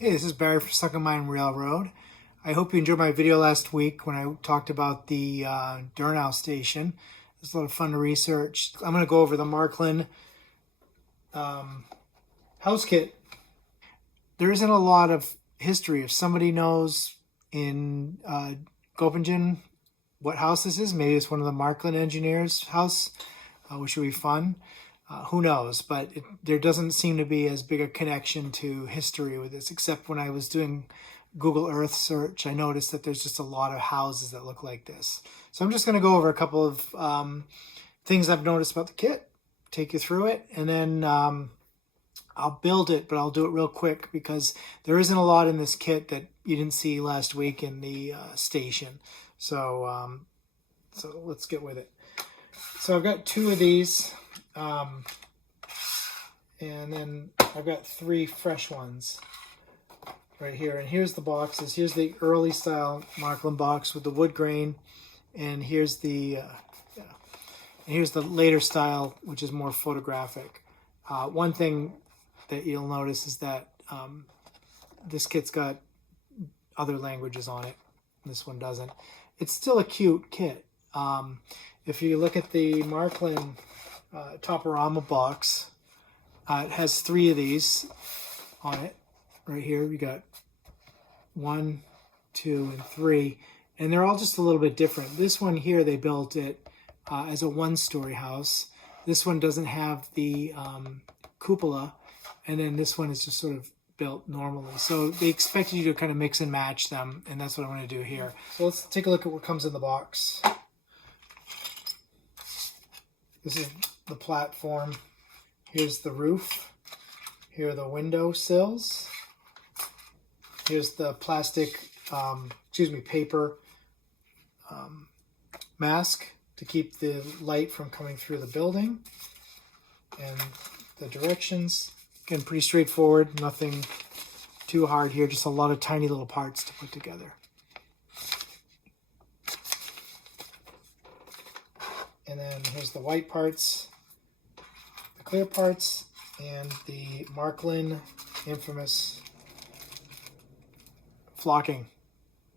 Hey, this is Barry from Sunken Mine Railroad. I hope you enjoyed my video last week when I talked about the Durnow station. It was a lot of fun to research. I'm going to go over the Märklin house kit. There isn't a lot of history. If somebody knows in Göppingen what house this is, maybe it's one of the Märklin engineers' house, which would be fun. Who knows? But there doesn't seem to be as big a connection to history with this, except when I was doing Google Earth search, I noticed that there's just a lot of houses that look like this. So I'm just going to go over a couple of things I've noticed about the kit, take you through it, and then I'll build it, but I'll do it real quick because there isn't a lot in this kit that you didn't see last week in the station. So let's get with it. So I've got two of these. And then I've got three fresh ones right here. And here's the boxes. Here's the early style Märklin box with the wood grain. And here's the later style, which is more photographic. One thing that you'll notice is that this kit's got other languages on it. This one doesn't. It's still a cute kit. If you look at the Märklin Toporama box, it has three of these on it right here. We got 1, 2, and 3, and they're all just a little bit different. This one here, they built it as a one-story house. This one doesn't have the cupola, and then this one is just sort of built normally. So they expected you to kind of mix and match them, and that's what I'm going to do here. So let's take a look at what comes in the box. This is the platform. Here's the roof. Here are the window sills. Here's the plastic, paper mask to keep the light from coming through the building. And the directions, again, pretty straightforward. Nothing too hard here, just a lot of tiny little parts to put together. And then here's the white parts, the clear parts, and the Märklin infamous flocking,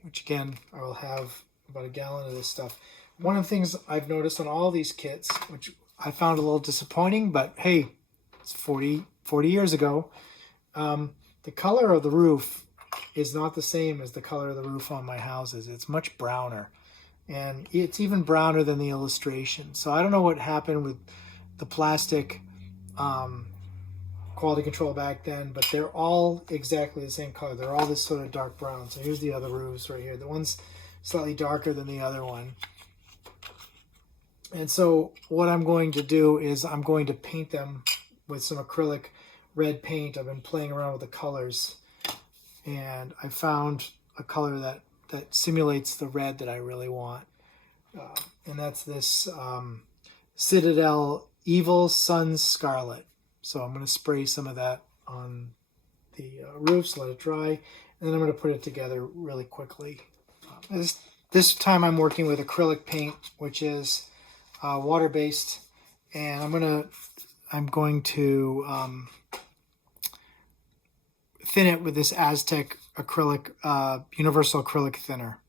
which again, I will have about a gallon of this stuff. One of the things I've noticed on all these kits, which I found a little disappointing, but hey, it's 40 years ago, the color of the roof is not the same as the color of the roof on my houses. It's much browner. And it's even browner than the illustration. So I don't know what happened with the plastic quality control back then, but they're all exactly the same color. They're all this sort of dark brown. So here's the other roofs right here. The one's slightly darker than the other one. And so what I'm going to do is I'm going to paint them with some acrylic red paint. I've been playing around with the colors, and I found a color that simulates the red that I really want. And that's this Citadel Evil Sun Scarlet. So I'm going to spray some of that on the roofs, let it dry, and then I'm going to put it together really quickly. This time I'm working with acrylic paint, which is water-based, and I'm going to thin it with this Aztec acrylic, universal acrylic thinner.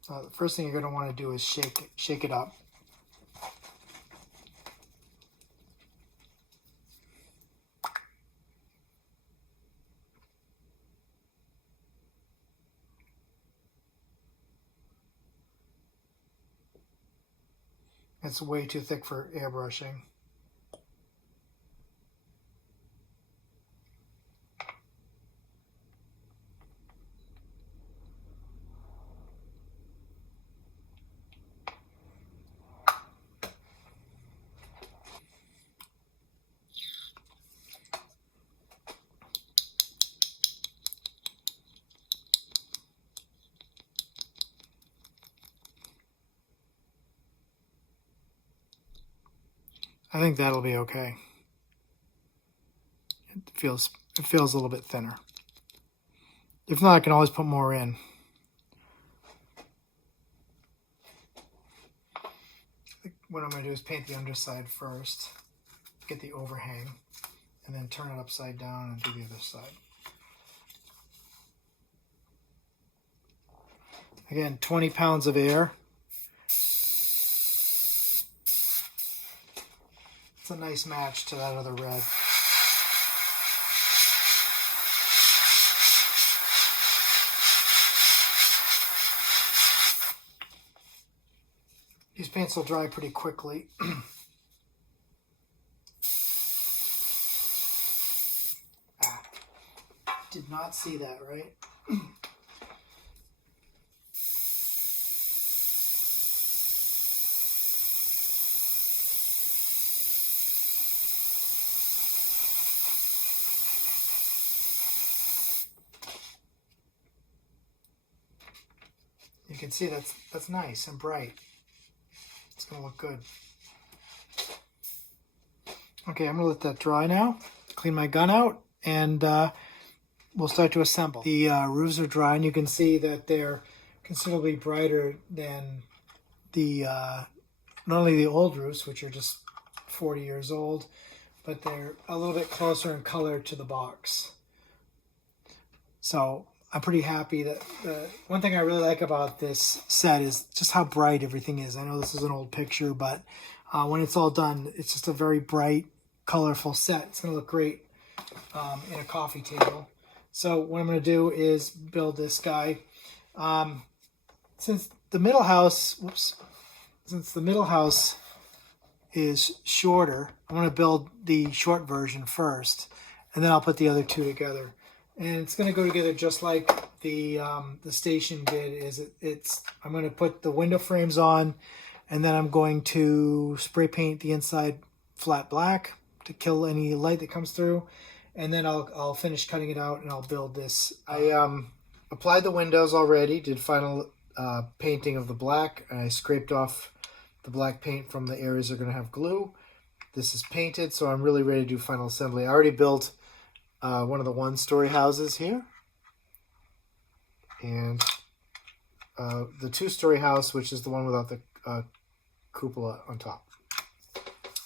So the first thing you're going to want to do is shake it up. It's way too thick for airbrushing. I think that'll be okay. It feels a little bit thinner. If not, I can always put more in. What I'm going to do is paint the underside first, get the overhang, and then turn it upside down and do the other side. Again, 20 pounds of air. It's a nice match to that other red. These paints will dry pretty quickly. Did not see that, right? You can see that's nice and bright. It's gonna look good. Okay, I'm gonna let that dry now. Clean my gun out, and we'll start to assemble. The roofs are dry, and you can see that they're considerably brighter than the not only the old roofs, which are just 40 years old, but they're a little bit closer in color to the box. So I'm pretty happy that one thing I really like about this set is just how bright everything is. I know this is an old picture, but when it's all done, it's just a very bright, colorful set. It's going to look great in a coffee table. So what I'm going to do is build this guy. Since the middle house is shorter, I'm going to build the short version first, and then I'll put the other two together. And it's going to go together just like the station did. I'm going to put the window frames on, and then I'm going to spray paint the inside flat black to kill any light that comes through. And then I'll finish cutting it out, and I'll build this. I applied the windows already, did final painting of the black, and I scraped off the black paint from the areas that are going to have glue. This is painted, so I'm really ready to do final assembly. I already built one of the one-story houses here, and the two-story house, which is the one without the cupola on top.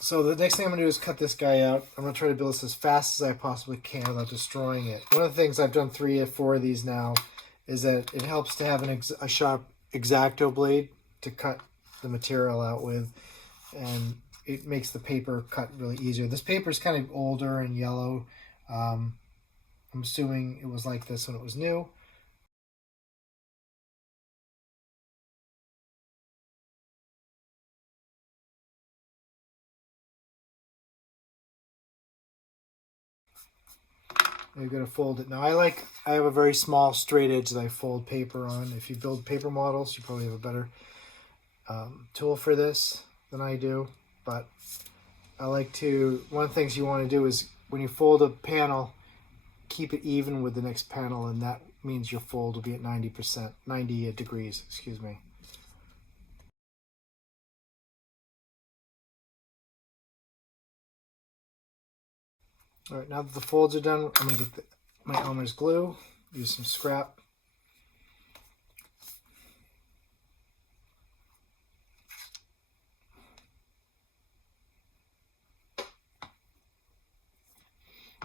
So the next thing I'm going to do is cut this guy out. I'm going to try to build this as fast as I possibly can without destroying it. One of the things, I've done 3 or 4 of these now, is that it helps to have a sharp X-Acto blade to cut the material out with, and it makes the paper cut really easier. This paper is kind of older and yellow. I'm assuming it was like this when it was new. You've got to fold it. Now I have a very small straight edge that I fold paper on. If you build paper models, you probably have a better tool for this than I do. But I like to, one of the things you want to do is when you fold a panel, keep it even with the next panel, and that means your fold will be at 90 degrees, excuse me. All right, now that the folds are done, I'm going to get my Elmer's glue, use some scrap.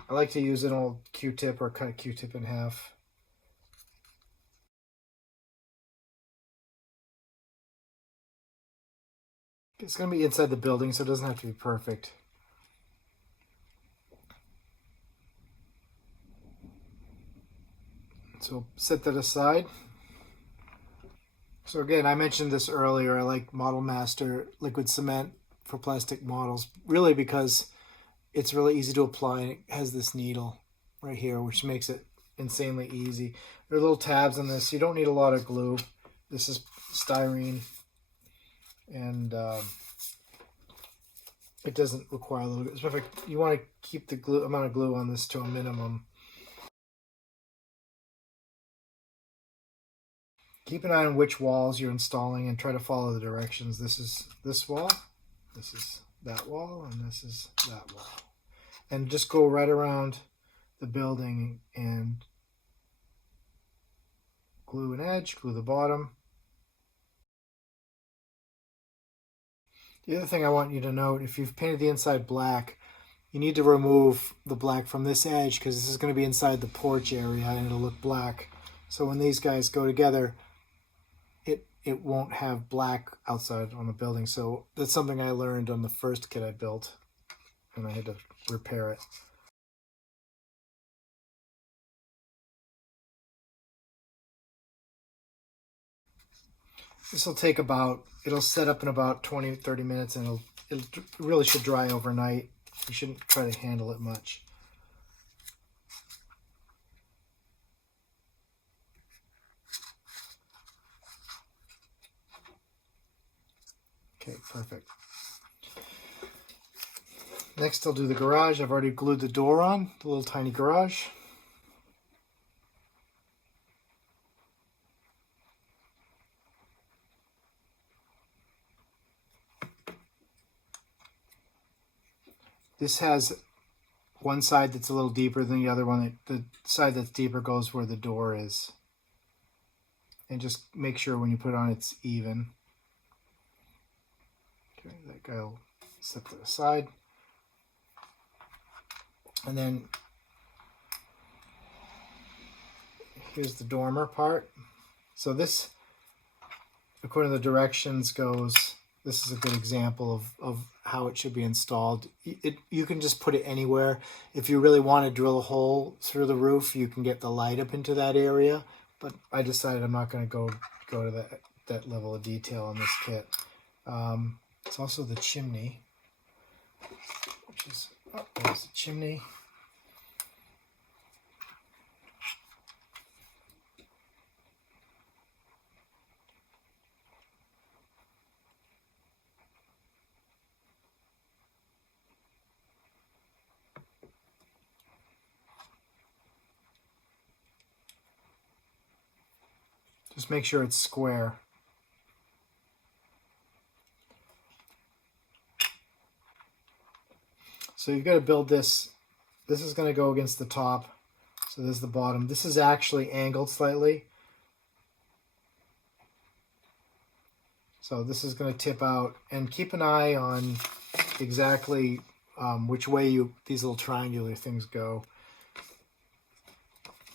I like to use an old Q-tip or cut a Q-tip in half. It's going to be inside the building, so it doesn't have to be perfect. So set that aside. So again, I mentioned this earlier, I like Model Master liquid cement for plastic models, really because it's really easy to apply, and it has this needle right here, which makes it insanely easy. There are little tabs on this. You don't need a lot of glue. This is styrene, and it doesn't require a little. It's perfect. You want to keep the amount of glue on this to a minimum. Keep an eye on which walls you're installing and try to follow the directions. This is this wall, this is that wall, and this is that wall. And just go right around the building and glue an edge, glue the bottom. The other thing I want you to note, if you've painted the inside black, you need to remove the black from this edge because this is going to be inside the porch area and it'll look black. So when these guys go together, it won't have black outside on the building. So that's something I learned on the first kit I built, and I had to repair it. This will take it'll set up in about 20-30 minutes, and it really should dry overnight. You shouldn't try to handle it much. Okay, perfect. Next I'll do the garage. I've already glued the door on, the little tiny garage. This has one side that's a little deeper than the other one. The side that's deeper goes where the door is. And just make sure when you put it on it's even. Okay, that guy will set to the side. And then here's the dormer part. So this, according to the directions, this is a good example of how it should be installed. You can just put it anywhere. If you really want to drill a hole through the roof, you can get the light up into that area. But I decided I'm not going to go to that level of detail on this kit. It's also the chimney, which is, there's the chimney. Just make sure it's square. So you've got to build this. This is going to go against the top. So this is the bottom. This is actually angled slightly. So this is going to tip out. And keep an eye on exactly which way these little triangular things go.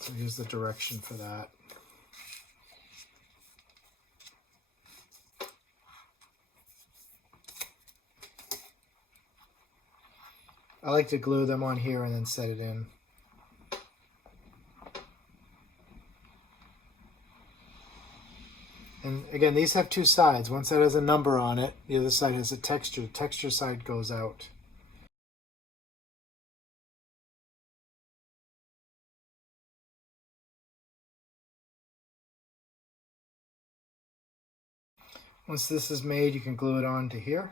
So here's the direction for that. I like to glue them on here and then set it in. And again, these have two sides. One side has a number on it, the other side has a texture. The texture side goes out. Once this is made, you can glue it on to here.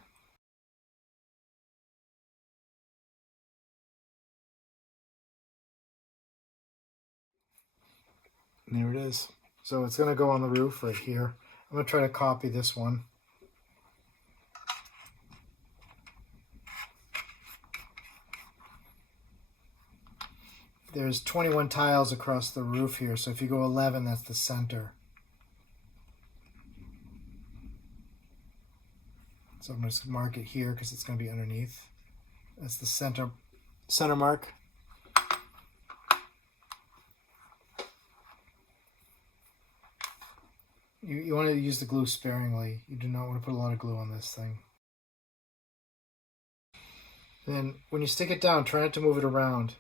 And there it is. So it's going to go on the roof right here. I'm going to try to copy this one. There's 21 tiles across the roof here, so if you go 11, that's the center. So I'm going to mark it here because it's going to be underneath. That's the center mark. You want to use the glue sparingly. You do not want to put a lot of glue on this thing. Then when you stick it down, try not to move it around.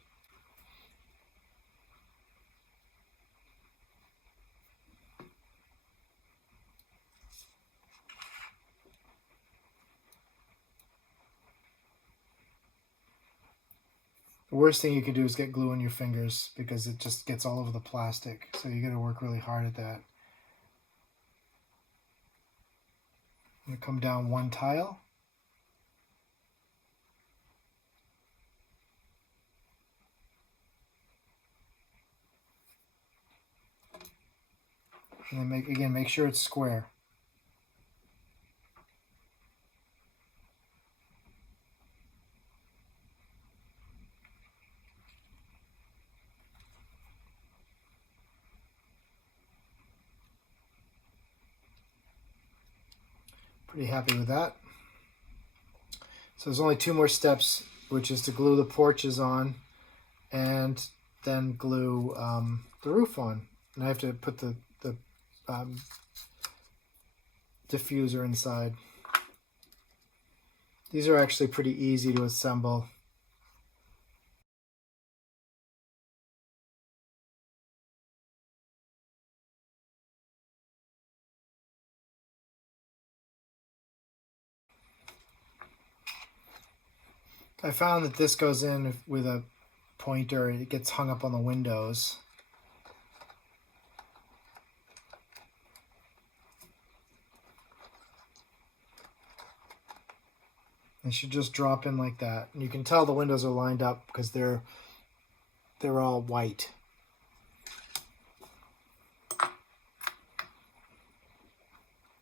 The worst thing you can do is get glue on your fingers because it just gets all over the plastic. So you got to work really hard at that. I'm going to come down one tile. And then make sure it's square. Pretty happy with that. So there's only two more steps which is to glue the porches on and then glue the roof on. And I have to put the diffuser inside. These are actually pretty easy to assemble. I found that this goes in with a pointer. It gets hung up on the windows. It should just drop in like that. And you can tell the windows are lined up because they're all white.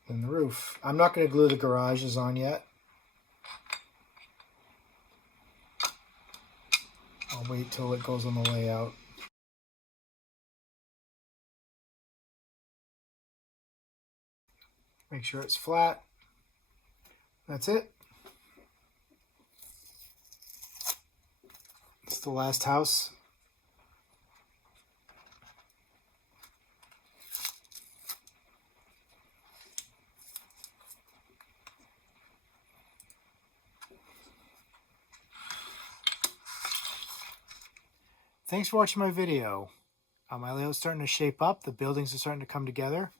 And the roof. I'm not going to glue the garages on yet. I'll wait till it goes on the layout. Make sure it's flat. That's it. It's the last house. Thanks for watching my video. My layout's starting to shape up. The buildings are starting to come together.